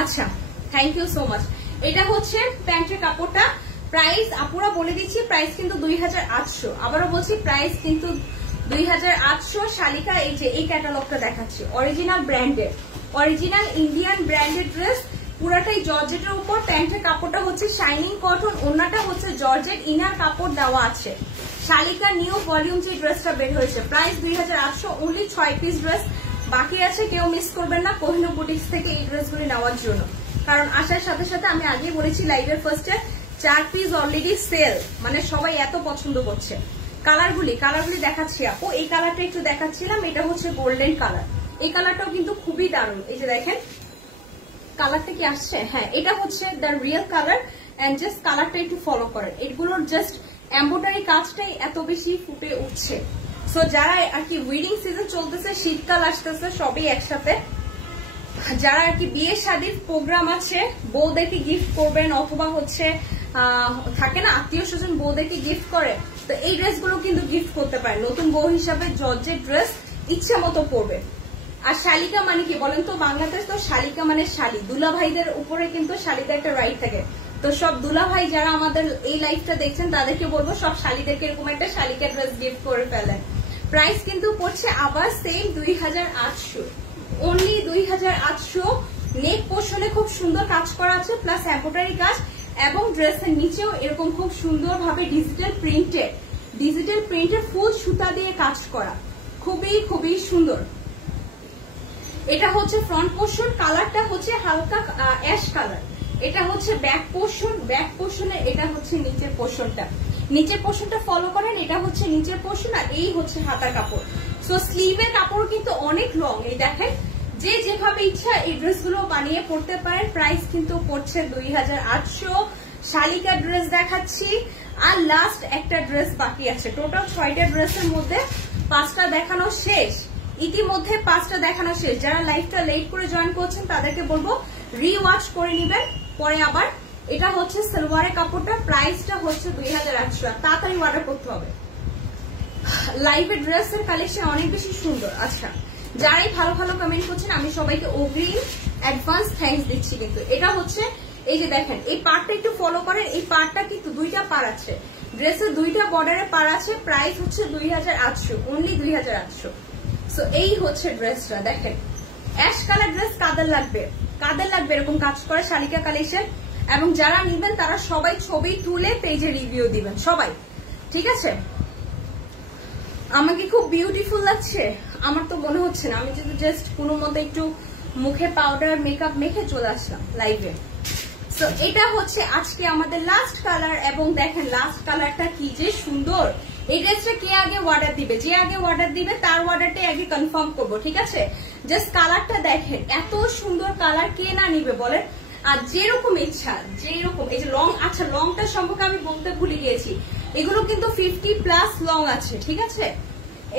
আচ্ছা, থ্যাংক ইউ সো মাচ। এটা হচ্ছে প্যান্টের কাপড়টা, প্রাইস আপুরা বলে দিচ্ছি, প্রাইস কিন্তু 2800। আবারও বলছি প্রাইস কিন্তু 2800। শালিকা এই যে এই ক্যাটালগটা দেখাচ্ছি, অরিজিনাল ব্র্যান্ডের, অরিজিনাল ইন্ডিয়ান ব্র্যান্ডেড ড্রেস, পুরাটাই জর্জেটের উপর। প্যান্টের কাপড়টা হচ্ছে শাইনিং কটন, ওন্নাটা হচ্ছে জর্জেট, ইনার কাপড় দেওয়া আছে। শালিকা নিউ ভলিউম যে ড্রেসটা বের হয়েছে, প্রাইস 2800, অনলি 6 পিস ড্রেস বাকি আছে, কেউ মিস করবেন না কোহিনূর বুটিক্স থেকে এই ড্রেসগুলি নেওয়ার জন্য। কারণ আসার সাথে সাথে আমি আগে বলেছি লাইভের ফার্স্টে 4 পিস অলরেডি সেল, মানে সবাই এত পছন্দ করছে। কালারগুলি দেখাচ্ছি আপু, এই কালারটা একটু দেখাচ্ছিলাম, এটা হচ্ছে গোল্ডেন কালার, এই কালারটাও কিন্তু খুবই দারুণ। এই যে দেখেন কালারটা কি আসছে, হ্যাঁ এটা হচ্ছে the real colour. And just কালারটা একটু ফলো করেন, এগুলোর জাস্ট এমব্রয়ডারি কাজটাই এত বেশি ফুটে উঠছে। সো যারা আর কি উইডিং সিজন চলতেছে, শীতকাল আসতেছে, সবই একসাথে, যারা আর কি বিয়ে শাদীর প্রোগ্রাম আছে, বউদেরকে গিফট করবেন, অথবা হচ্ছে থাকে না আত্মীয় স্বজন বউদেরকে গিফট করে, তো এই ড্রেসগুলো কিন্তু গিফট করতে পারেন। নতুন বউ হিসাবে জর্জেট ড্রেস ইচ্ছা মতো পরবে। আর শালিকা মানে কি বলেন তো, বাংলাদেশ তো শালিকা মানে শালি, দুলা ভাইদের উপরে কিন্তু শালিকা একটা রাইট থাকে। তো সব দুলা ভাই যারা আমাদের এই লাইফটা দেখছেন তাদেরকে বলবো সব শালিদেরকে এরকম একটা শালিকা ড্রেস গিফট করে ফেলেন। প্রাইস কিন্তু পড়ছে আবার সেম 2800, অনলি 2800। নেক পোর্শনে খুব সুন্দর কাজ করা আছে, প্লাস এমব্রয়ডারি কাজ, এবং ড্রেসের নিচেও এরকম খুব সুন্দর ভাবে ডিজিটাল প্রিন্টের ফুল সুতা দিয়ে কাজ করা, খুবই খুবই সুন্দর। এটা হচ্ছে ফ্রন্ট পোর্শন, কালারটা হচ্ছে হালকা অ্যাশ কালার। এটা হচ্ছে ব্যাক পোর্শনে, এটা হচ্ছে নিচের পোর্শনটা ফলো করেন, এটা হচ্ছে নিচের পোর্শন, আর এই হচ্ছে হাতার কাপড়। সো স্লিভের কাপড় কিন্তু অনেক লং, এই দেখেন, যে যেভাবে ইচ্ছা এই ড্রেসগুলো বানিয়ে পড়তে পারেন। প্রাইস কিন্তু পড়ছে 2800। শালিকা ড্রেস দেখাচ্ছি, আর লাস্ট একটা ড্রেস বাকি আছে। টোটাল 6টা ড্রেসের মধ্যে 5টা দেখানো শেষ, ইতিমধ্যে 5টা দেখানো শেষ। যারা লাইভটা লেট করে জয়েন করছেন তাদেরকে বলবো রিওয়াচ করে নিবেন পরে আবার। এটা হচ্ছে সালোয়ারের কাপড়টা, প্রাইসটা হচ্ছে 2800, তাড়াতাড়ি অর্ডার করতে হবে। লাইভের ড্রেসের কালেকশন অনেক বেশি সুন্দর। আচ্ছা, যারাই ভালো ভালো কমেন্ট করছেন আমি সবাইকে অগ্রিম অ্যাডভান্স থ্যাঙ্কস দিচ্ছি। কিন্তু এটা হচ্ছে এই যে দেখেন, এই পার্টটা একটু ফলো করেন, এই পার্টটা কিন্তু 2টা পার আছে, ড্রেসের 2টা বর্ডারে পার আছে। প্রাইস হচ্ছে 2800, অনলি 2800। সো এই হচ্ছে ড্রেসটা দেখেন, অ্যাশ কালার ড্রেস কাদের লাগবে এরকম কাজ করে শালিকা কালেকশন। এবং যারা নিবেন তারা সবাই ছবি তুলে পেজে রিভিউ দিবেন সবাই, ঠিক আছে। আমাকে খুব বিউটিফুল লাগছে, আমার তো মনে হচ্ছে না, আমি যদি জাস্ট কোনো মতো একটু মুখে পাউডার মেকআপ মেখে চলে আসলাম লাইভে। সো এটা হচ্ছে আজকে আমাদের লাস্ট কালার, এবং দেখেন লাস্ট কালারটা কি যে সুন্দর। এই ড্রেসটা কে আগে অর্ডার দিবে, যে আগে অর্ডার দিবে তার অর্ডারটাই আগে কনফার্ম করবো, ঠিক আছে। জাস্ট কালারটা দেখেন, এত সুন্দর কালার কে না নিবে বলেন। আর যেরকম ইচ্ছা, যেরকম এই যে লং, আচ্ছা লংটা সম্পর্কে আমি বলতে ভুলে গিয়েছি, এগুলো কিন্তু 50+ লং আছে, ঠিক আছে,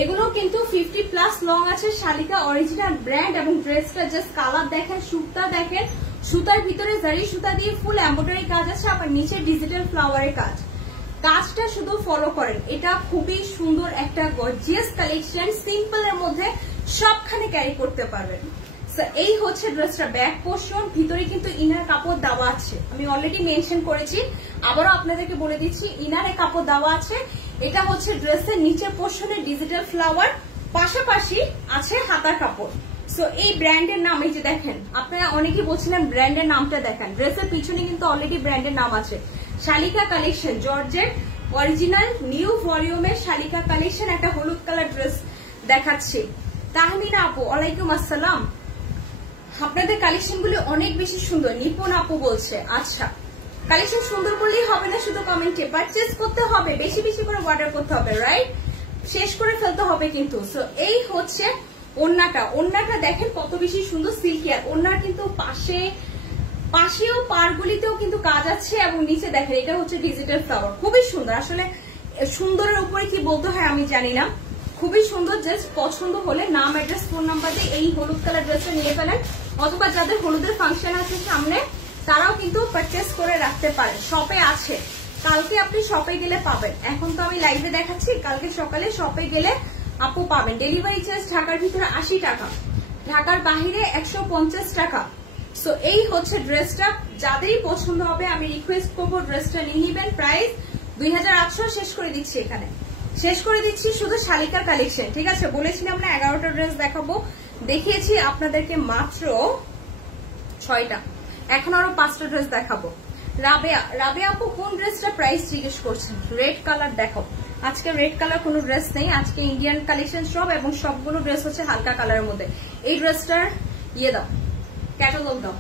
এগুলো কিন্তু 50+ লং আছে। শালিকা অরিজিনাল ব্র্যান্ড, এবং ড্রেসটা জাস্ট কালার দেখেন, সুতা দেখেন, সুতার ভিতরে জারি সুতা দিয়ে ফুল এমব্রয়ডারি কাজ আছে, আবার নিচে ডিজিটাল ফ্লাওয়ারের কাজ। কাজটা শুধু ফলো করেন, এটা খুবই সুন্দর একটা গর্জিয়াস কালেকশন, সিম্পল এর মধ্যে সবখানে ক্যারি করতে পারবেন। এই হচ্ছে ড্রেসটা ব্যাক পোর্শন, ভিতরে কিন্তু ইনার কাপড় দেওয়া আছে, আমি অলরেডি মেনশন করেছি, আবারও আপনাদেরকে বলে দিচ্ছি ইনারে কাপড় দেওয়া আছে। এটা হচ্ছে ড্রেসের নিচের পোর্শনে ডিজিটাল ফ্লাওয়ার, পাশাপাশি আছে হাতার কাপড়। সো এই ব্র্যান্ডের নাম এই যে দেখেন, আপনারা অনেকেই বলছিলেন ব্র্যান্ডের নামটা দেখেন, ড্রেসের পিছনে কিন্তু অলরেডি ব্র্যান্ডের নাম আছে। শালিকা কালেকশন, জর্জেট অরিজিনাল নিউ ভলিউমের শালিকা কালেকশন, একটা হলুদ কালার ড্রেস দেখাচ্ছি। তাহমিনা আপু ওয়ালাইকুম আসসালাম, আপনাদের কালেকশন গুলি অনেক বেশি সুন্দর, নিপুণ আপু বলছে। আচ্ছা, কালেকশন সুন্দর বললেই হবে না, শুধু কমেন্টে পারচেজ করতে হবে, বেশি বেশি করে অর্ডার করতে হবে, রাইট, শেষ করে ফেলতে হবে কিন্তু। সো এই হচ্ছে ওন্নাটা দেখেন কত বেশি সুন্দর সিল্কি, আর ওন্নার কিন্তু পাশেও পারগুলিতেও কিন্তু কাজ আছে, এবং নিচে দেখেন এটা হচ্ছে ডিজিটাল ফ্লাওয়ার, খুবই সুন্দর। আসলে সুন্দরের উপরে কি বলতে হয় আমি জানি না, খুবই সুন্দর। জাস্ট পছন্দ হলে নাম, অ্যাড্রেস, ফোন নাম্বার দিয়ে এই হলুদ কালার ড্রেসটা নিয়ে ফেলেন, অথবা যাদের হলুদের ফাংশন আছে সামনে তারাও কিন্তু পারচেস করে রাখতে পারেন। শপে আছে, কালকে আপনি শপে গেলে পাবেন, এখন তো আমি লাইভে দেখাচ্ছি, কালকে সকালে শপে গেলে আপু পাবেন। ডেলিভারি চার্জ ঢাকার ভিতরে 80 টাকা, ঢাকার বাহিরে 150 টাকা। সো এই হচ্ছে ড্রেসটা, যাদেরই পছন্দ হবে আমি রিকোয়েস্ট করবো ড্রেসটা নিয়ে নিবেন। প্রাইস 2800, শেষ করে দিচ্ছি, এখানে শেষ করে দিচ্ছি শুধু শালিকার কালেকশন, ঠিক আছে। বলেছিলাম না 11টা ড্রেস দেখাবো, দেখিয়েছি আপনাদেরকে মাত্র 6টা, এখন আরো 5টা ড্রেস দেখাবো। রাবেয়া আপু কোন ড্রেসটা প্রাইস জিজ্ঞেস করছেন? রেড কালার দেখো, আজকে রেড কালার কোনো ড্রেস নেই, আজকে ইন্ডিয়ান কালেকশন সব, এবং সবগুলো ড্রেস হচ্ছে হালকা কালারের মধ্যে। এই ড্রেসটার দাও, ক্যাটালগ দাও।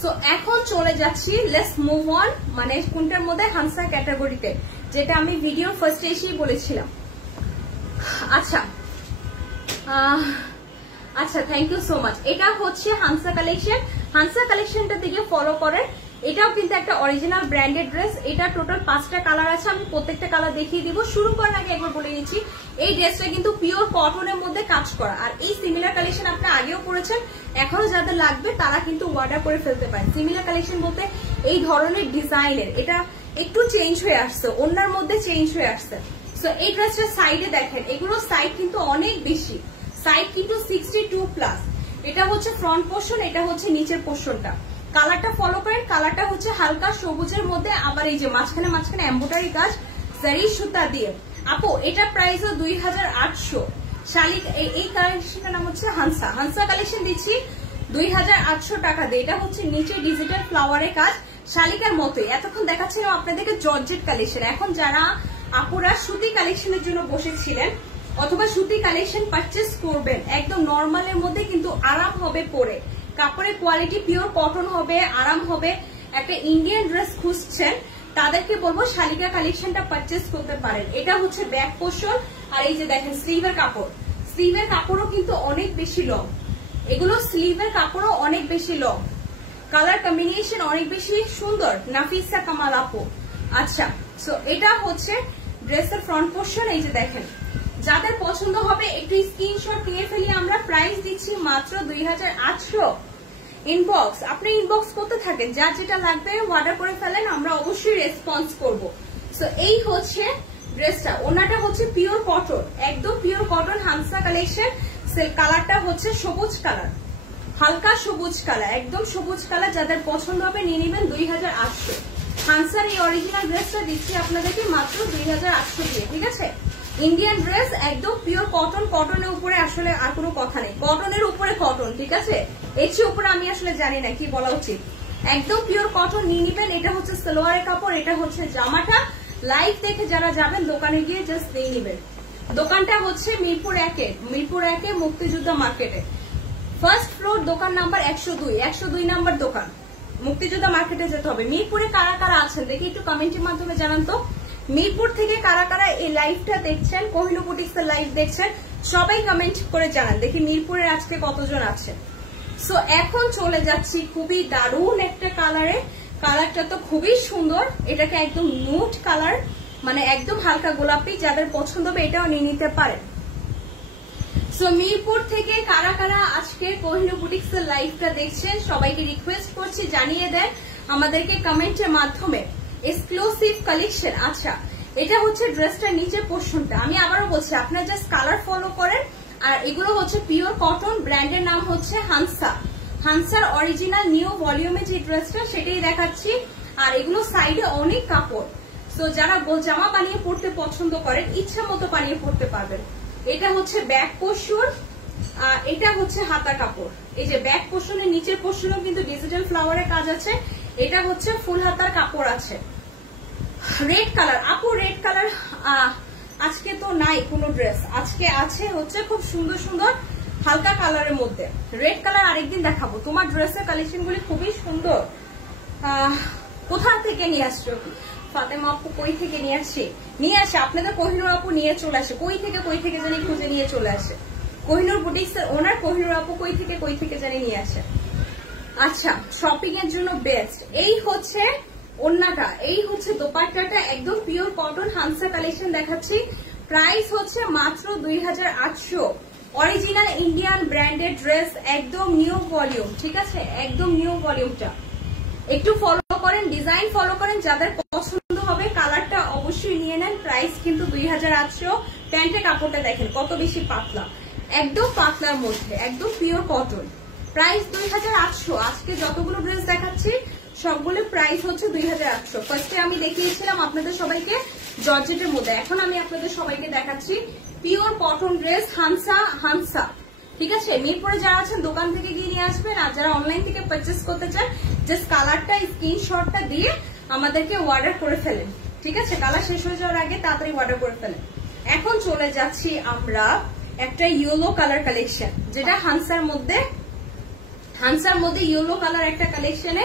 সো এখন চলে যাচ্ছি, লেটস মুভ অন, মানে কোনটার মধ্যে, হানসা ক্যাটাগরিতে, যেটা আমি ভিডিও ফার্স্টে এসেই বলেছিলাম। আচ্ছা থ্যাংক ইউ সো মাচ। এটা হচ্ছে হানসা কালেকশন, হানসা কালেকশনটা দিকে ফলো করেন। এটাও কিন্তু একটা অরিজিনাল ব্র্যান্ডেড ড্রেস, এটা টোটাল 5টা কালার আছে, আমি প্রত্যেকটা কালার দেখিয়ে দিব। শুরু করার আগে একবার বলে দিচ্ছি, এই ড্রেসটা কিন্তু পিওর কটনের মধ্যে কাজ করা, আর এই সিমিলার কালেকশন আপনি আগেও করেছেন, এখনো যাদের লাগবে তারা কিন্তু অর্ডার করে ফেলতে পারেন। সিমিলার কালেকশন বলতে এই ধরনের ডিজাইনের, এটা একটু চেঞ্জ হয়ে আসছে, ওনার মধ্যে চেঞ্জ হয়ে আসছে। সো এই ড্রেসটার সাইডে দেখেন, এগুলো সাইড কিন্তু অনেক বেশি, সাইড কিন্তু 62+। এটা হচ্ছে ফ্রন্ট পোর্শন, এটা হচ্ছে নিচের পোর্শনটা। কালারটা ফলো করেন, কালারটা হচ্ছে হালকা সবুজের মধ্যে, আবার এই যে মাঝখানে এমব্রয়ডারি কাজ জারি সুতা দিয়ে। আপু এটা প্রাইস 2800। শালিকা এই কালেকশনটার নাম হচ্ছে হানসা কালেকশন, দিচ্ছি 2800 টাকা দিয়ে। এটা হচ্ছে নিচে ডিজিটাল ফ্লাওয়ারের কাজ, শালিকার মতোই। এতক্ষণ দেখাচ্ছিলাম আপনাদেরকে জর্জেট কালেকশন, এখন যারা আপুরা সুতি কালেকশনের জন্য বসেছিলেন অথবা সুতি কালেকশন পারচেস করবেন, একদম নর্মালের মধ্যে কিন্তু আরাম হবে পরে, কাপড়ের কোয়ালিটি পিওর কটন হবে, আরাম হবে, একটা ইন্ডিয়ান ড্রেস খুঁজছেন তাদেরকে বলবো শালিকা কালেকশনটা পারচেস করতে পারেন। এটা হচ্ছে ব্যাক পোর্শন, আর এই যে দেখেন স্লিভের কাপড়, স্লিভের কাপড়ও কিন্তু অনেক বেশি লং, এগুলো স্লিভের কাপড়ও অনেক বেশি লং, কালার কম্বিনেশন অনেক বেশি সুন্দর, নাফিসা কামাল আপু। আচ্ছা, সো এটা হচ্ছে ড্রেসের ফ্রন্ট পোর্শন, এই যে দেখেন, যাদের পছন্দ হবে একটু স্ক্রিনশট নিয়ে ফেলি। আমরা প্রাইস দিচ্ছি মাত্র 2800। ইনবক্স, আপনি ইনবক্স করতে থাকেন, যার যেটা লাগবে অর্ডার করে ফেলেন, আমরা অবশ্যই রেসপন্স করব। সো এই হচ্ছে ড্রেসটা, ওনাটা হচ্ছে পিওর কটন, একদম পিওর কটন হানসা কালেকশন। কালারটা হচ্ছে সবুজ কালার, হালকা সবুজ কালার, একদম সবুজ কালার, যাদের পছন্দ হবে নিয়ে নেবেন 2800। হানসার এই অরিজিনাল ড্রেসটা দিচ্ছি আপনাদেরকে মাত্র 2800 দিয়ে, ঠিক আছে। ইন্ডিয়ান ড্রেস, একদম পিওর কটন, কটনের উপরে আসলে আর কোনো কথা নেই, কটনের উপরে কটন, ঠিক আছে। এর চেয়ে উপরে আমি আসলে জানি না কি বলা উচিত, একদম পিওর কটন নিয়ে নিবেন। এটা হচ্ছে সালোয়ারের কাপড়, এটা হচ্ছে জামাটা। লাইভ দেখে যারা যাবেন দোকানে গিয়ে জাস্ট নিয়ে নিবেন। দোকানটা হচ্ছে মিরপুর 1-এ মুক্তিযোদ্ধা মার্কেটে, ফার্স্ট ফ্লোর, দোকান নাম্বার 102 নাম্বার দোকান, মুক্তিযোদ্ধা মার্কেটে যেতে হবে। মিরপুরে কারা কারা আছেন দেখি একটু কমেন্টের মাধ্যমে জানান তো। মিরপুর থেকে কারা কারা এই লাইভটা দেখছেন, কোহিনূর বুটিক্স এর লাইভ দেখছেন, সবাই কমেন্ট করে জানান দেখি মিরপুরের আজকে কতজন আছে। সো এখন চলে যাচ্ছি খুবই দারুণ একটা কালারে, কালারটা তো খুবই সুন্দর, এটাকে একদম নুট কালার, মানে একদম হালকা গোলাপি, যাদের পছন্দ হবে এটাও নিয়ে নিতে পারেন। সো মিরপুর থেকে কারা কারা আজকে কোহিনূর বুটিক্স এর লাইভটা দেখছেন সবাইকে রিকোয়েস্ট করছি জানিয়ে দেন আমাদেরকে কমেন্টের মাধ্যমে। Exclusive collection. আচ্ছা, এটা হচ্ছে ড্রেসটার নিচের পোর্শনটা, আমি আবারও বলছি আপনারা জাস্ট কালার ফলো করেন আর এগুলো হচ্ছে পিওর কটন, ব্র্যান্ডের নাম হচ্ছে হানসা। হানসার অরিজিনাল নিউ ভলিউমে যে ড্রেসটা সেটাই দেখাচ্ছি। আর এগুলো সাইডে অনেক কাপড়, তো যারা জামা বানিয়ে পড়তে পছন্দ করেন ইচ্ছা মতো বানিয়ে পড়তে পারবেন। এটা হচ্ছে ব্যাক পোর্শন, এটা হচ্ছে হাতা কাপড়। এই যে ব্যাক পোর্শনের নিচের পোর্শনেও কিন্তু ডিজিটাল ফ্লাওয়ারের কাজ আছে। এটা হচ্ছে ফুল হাতার কাপড় আছে। রেড কালার, আপু রেড কালার আজকে তো নাই কোনো ড্রেস, আজকে আছে হচ্ছে খুব সুন্দর সুন্দর হালকা কালারের মধ্যে। রেড কালার আরেকদিন দেখাবো। তোমার ড্রেসের কালেকশন গুলি খুবই সুন্দর। কোথা থেকে নিয়ে আসছো ফাতেমা আপু? কই থেকে নিয়ে আসে আপনাদের কোহিনুর আপু নিয়ে চলে আসে। কই থেকে জানি খুঁজে নিয়ে চলে আসে। কোহিনুর বুটিক্স এর ওনার কোহিনুর আপু কই থেকে জানি নিয়ে আসে। আচ্ছা, শপিং এর জন্য বেস্ট। এই হচ্ছে ওন্নাটা, এই হচ্ছে দোপাট্টাটা, একদম পিওর কটন হানসা কালেকশন দেখাচ্ছি। প্রাইস হচ্ছে মাত্র 2800। অরিজিনাল ইন্ডিয়ান ব্র্যান্ডেড ড্রেস, একদম নিউ ভলিউম, ঠিক আছে? একদম নিউ ভলিউমটা একটু ফলো করেন, ডিজাইন ফলো করেন, যাদের পছন্দ হবে কালারটা অবশ্যই নিয়ে নেন। প্রাইস কিন্তু 2800। প্যান্টের কাপড়টা দেখেন কত বেশি পাতলা, একদম পাতলার মধ্যে, একদম পিওর কটন। প্রাইস 2800। আজকে যতগুলো ড্রেস দেখাচ্ছি সবগুলো প্রাইস হচ্ছে 2800। ফার্স্টে আমি দেখিয়েছিলাম আপনাদের সবাইকে জর্জেটের মধ্যে, এখন আমি আপনাদের সবাইকে দেখাচ্ছি পিওর কটন ড্রেস হানসা। ঠিক আছে, মিরপুরে যারা আছেন দোকান থেকে গিয়ে নিয়ে আসবেন, আর যারা অনলাইন থেকে পারচেস করতে চান জাস্ট কালারটা স্ক্রিনশটটা দিয়ে আমাদেরকে অর্ডার করে ফেলেন। ঠিক আছে, কালার শেষ হয়ে যাওয়ার আগে তাড়াতাড়ি অর্ডার করে ফেলেন। এখন চলে যাচ্ছি আমরা একটা ইয়েলো কালার কালেকশন, যেটা হানসার মধ্যে ইয়েলো কালার একটা কালেকশনে।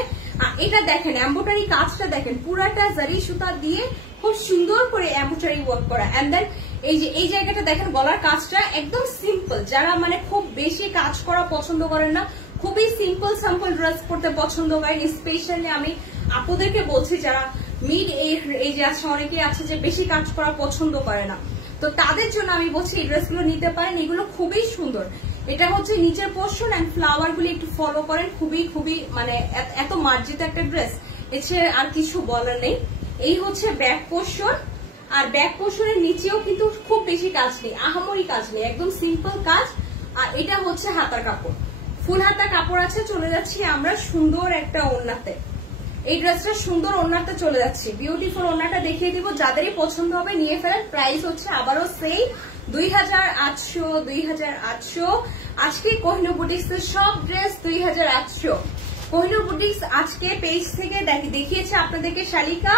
এটা দেখেন এমব্রয়ডারি কাজটা দেখেন, পুরাটা জারি সুতা দিয়ে খুব সুন্দর করে এমব্রয়ডারি ওয়ার্ক করা। এন্ড দেন এই যে এই জায়গাটা দেখেন, গলার কাজটা একদম সিম্পল। যারা মানে খুব বেশি কাজ করা পছন্দ করেন না, খুবই সিম্পল ড্রেস পরতে পছন্দ করেন, স্পেশালি আমি আপুদেরকে বলছি যারা মিড এই যে আছে, অনেকে আছে যে বেশি কাজ করা পছন্দ করে না, তো তাদের জন্য আমি বলছি এই ড্রেসগুলো নিতে পারেন। এগুলো খুবই সুন্দর। এটা হচ্ছে নিচের পোর্শন এন্ড ফ্লাওয়ার গুলি একটু ফলো করেন, খুবই মানে এত মার্জিত একটা ড্রেস, এছাড়া আর কিছু বলার নেই। এই হচ্ছে ব্যাক পোর্শন, আর ব্যাক পোর্শনের নিচেও কিন্তু খুব বেশি কাজ নেই, আহামরি কাজ নেই, একদম সিম্পল কাজ। আর এটা হচ্ছে হাতার কাপড়, ফুল হাতা কাপড় আছে। চলে যাচ্ছি আমরা সুন্দর একটা ওড়নাতে। এই ড্রেসটা সুন্দর ওড়নাতে চলে যাচ্ছি, বিউটিফুল ওড়নাটা দেখিয়ে দিব। যাদেরই পছন্দ হবে নিয়ে ফেলেন। প্রাইস হচ্ছে আবারও সেই 2800। আজকে কোহিনুর বুটিক্স এর সব ড্রেস 2800। কোহিনুর বুটিক্স আজকে পেজ থেকে দেখিয়েছে আপনাদেরকে শালিকা,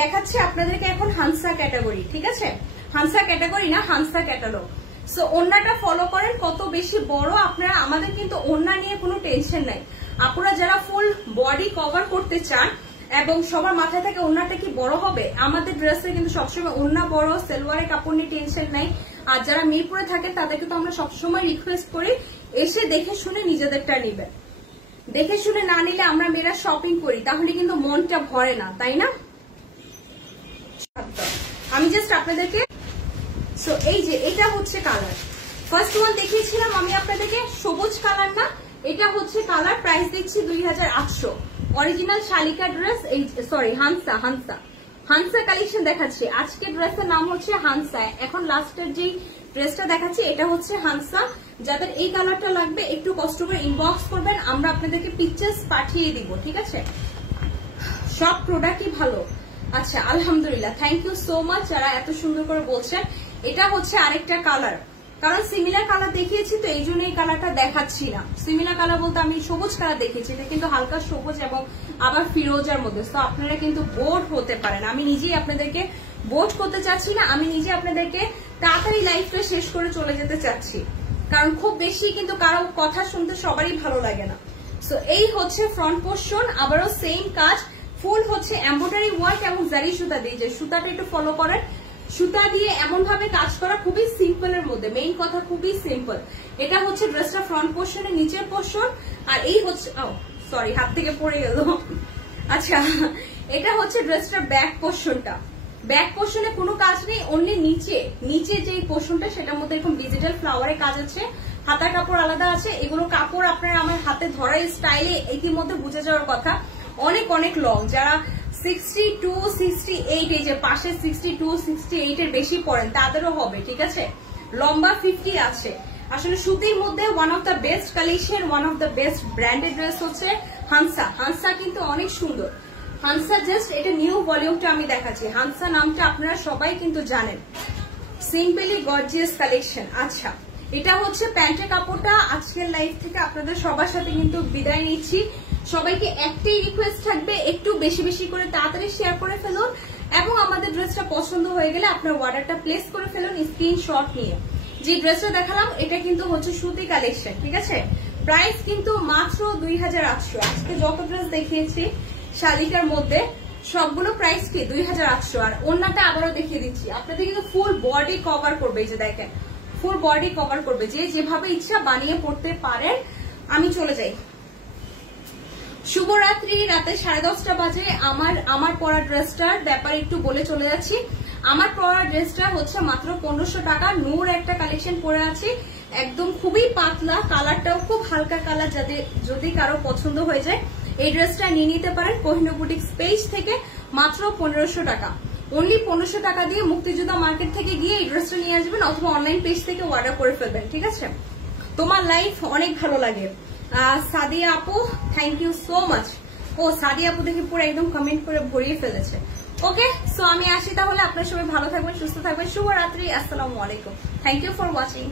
দেখাচ্ছে আপনাদেরকে এখন হানসা ক্যাটাগরি। ঠিক আছে, হানসা ক্যাটাগরি না, হানসা ক্যাটালগ। সো ওড়নাটা ফলো করেন কত বেশি বড়। আপনারা আমাদের কিন্তু ওড়না নিয়ে কোনো টেনশন নাই। আপনারা যারা ফুল বডি কভার করতে চান এবং সবার মাথায় থেকে ওড়নাটা কি বড় হবে, আমাদের ড্রেসে কিন্তু সবসময় ওড়না বড়, সেলওয়ারের কাপড় নিয়ে টেনশন নাই। আর যারা মিরপুরে থাকেন তাদেরকে তো আমরা সবসময় রিকোয়েস্ট করি এসে দেখে শুনে নিজেদেরটা নিবেন। দেখে শুনে না নিলে আমরা মেয়েরা শপিং করি, তাহলে কিন্তু মনটা ভরে না, তাই না? আমি জাস্ট আপনাদেরকে এই যে এটা হচ্ছে কালার, ফার্স্ট ওয়ান দেখিয়েছিলাম আমি আপনাদেরকে, সবুজ কালার না, এটা হচ্ছে কালার। প্রাইস দিচ্ছি 2800। অরিজিনাল শালিকা ড্রেস, সরি হানসা কালেকশন দেখাচ্ছি। আজকে ড্রেসের নাম হচ্ছে হানসা। এখন লাস্টের যে ড্রেসটা দেখাচ্ছি এটা হচ্ছে হানসা। যাদের এই কালারটা লাগবে একটু কষ্ট করে ইনবক্স করবেন, আমরা আপনাদেরকে পিকচার্স পাঠিয়ে দিব। ঠিক আছে, সব প্রোডাক্টই ভালো। আচ্ছা, আলহামদুলিল্লাহ, থ্যাংক ইউ সো মাচ যারা এত সুন্দর করে বলছেন। এটা হচ্ছে আরেকটা কালার, কারণ সিমিলার কালার দেখিয়েছি তো এই জন্য এই কালারটা দেখাচ্ছি না। সিমিলার কালার বলতে আমি সবুজ কালার দেখিয়েছি, এটা কিন্তু হালকা সবুজ এবং আবার ফিরোজার মধ্যে। তো আপনারা কিন্তু বোর হতে পারেন, আমি নিজেই আপনাদেরকে বোট করতে চাচ্ছি না, আমি নিজে আপনাদেরকে তাড়াতাড়ি লাইফটা শেষ করে চলে যেতে চাচ্ছি, কারণ খুব বেশি কিন্তু কারো কথা শুনতে সবারই ভালো লাগে না। সো এই হচ্ছে ফ্রন্ট পোর্শন, আবারও সেম কাজ, ফুল হচ্ছে এমব্রয়ডারি ওয়ার্ক এবং জারি সুতা দিয়ে, যে সুতাটা একটু ফলো করেন, সুতা দিয়ে এমন ভাবে কাজ করা, খুবই সিম্পল এর মধ্যে, মেইন কথা খুবই সিম্পল। এটা হচ্ছে ড্রেসটা ফ্রন্ট পোর্শনের নিচের পোর্শন, আর এই হচ্ছে সরি হাত থেকে পড়ে গেল। আচ্ছা, এটা হচ্ছে ড্রেসটার ব্যাক পোর্শনটা। ব্যাক পোর্শনে কোনো কাজ নেই, অনলি নিচে যে পোর্শনটা সেটার মধ্যে এরকম ডিজিটাল ফ্লাওয়ারের কাজ আছে, হাতার কাপড় আলাদা আছে। এগুলো কাপড় আপনারা আমার হাতে ধরার স্টাইলে ইতিমধ্যে বুঝে যাওয়ার কথা, অনেক লং। যারা 62, 68 এই যে পাশে 62, 68 এর বেশি পড়েন তাদেরও হবে। ঠিক আছে, লম্বা 50 আছে। আসলে সুতির মধ্যে one of the best collection, one of the best branded dress হচ্ছে হানসা। হানসা কিন্তু অনেক সুন্দর। হানসা জাস্ট এটা নিউ ভলিউমটা আমি দেখাচ্ছি। হানসা নামটা আপনারা সবাই কিন্তু জানেন। Simply gorgeous collection. আচ্ছা, এটা হচ্ছে প্যান্টের কাপড়টা। আজকের লাইভ থেকে আপনাদের সবার সাথে কিন্তু বিদায় নিচ্ছি। সবাইকে একটাই রিকোয়েস্ট থাকবে, একটু বেশি বেশি করে তাড়াতাড়ি শেয়ার করে ফেলুন এবং আমাদের ড্রেসটা পছন্দ হয়ে গেলে আপনার অর্ডারটা প্লেস করে ফেলুন স্ক্রিনশট নিয়ে। যে ড্রেসটা দেখালাম এটা কিন্তু হচ্ছে সুতি কালেকশন, ঠিক আছে? প্রাইস কিন্তু মাত্র 2800। আজকে যত ড্রেস দেখিয়েছি শাড়িটার মধ্যে সবগুলো প্রাইস কি 2800। আর ওন্নাটা আবারও দেখিয়ে দিচ্ছি আপনাদের, কিন্তু ফুল বডি কভার করবে। এই যে দেখেন ফুল বডি কভার করবে, যে যেভাবে ইচ্ছা বানিয়ে পড়তে পারেন। আমি চলে যাই। শুভরাত্রি। রাতে 10:30 বাজে। আমার পরা ড্রেসটার ব্যাপারে একটু বলে চলে যাচ্ছি। আমার পরা ড্রেসটা হচ্ছে মাত্র 1500 টাকা। নূর একটা কালেকশন পরে আছি, একদম খুবই পাতলা, কালারটাও খুব হালকা কালার। যদি কারো পছন্দ হয়ে যায় এই ড্রেসটা নিয়ে নিতে পারেন কোহিনূর বুটিক্স পেজ থেকে, মাত্র 1500 টাকা। অনলি 1500 টাকা দিয়ে মুক্তিযোদ্ধা মার্কেট থেকে গিয়ে এই ড্রেসটা নিয়ে আসবেন অথবা অনলাইন পেজ থেকে অর্ডার করে ফেলবেন, ঠিক আছে? তোমার লাইফ অনেক ভালো লাগে। সাদিয়া আপু, থ্যাংক ইউ সো মাচ। ও সাদিয়া আপু দেখে পুরো একদম কমেন্ট করে ভরিয়ে ফেলেছে। ওকে, সো আমি আসি তাহলে। আপনারা সবাই ভালো থাকবেন, সুস্থ থাকবেন। শুভরাত্রি, আসসালামু আলাইকুম। Thank you for watching.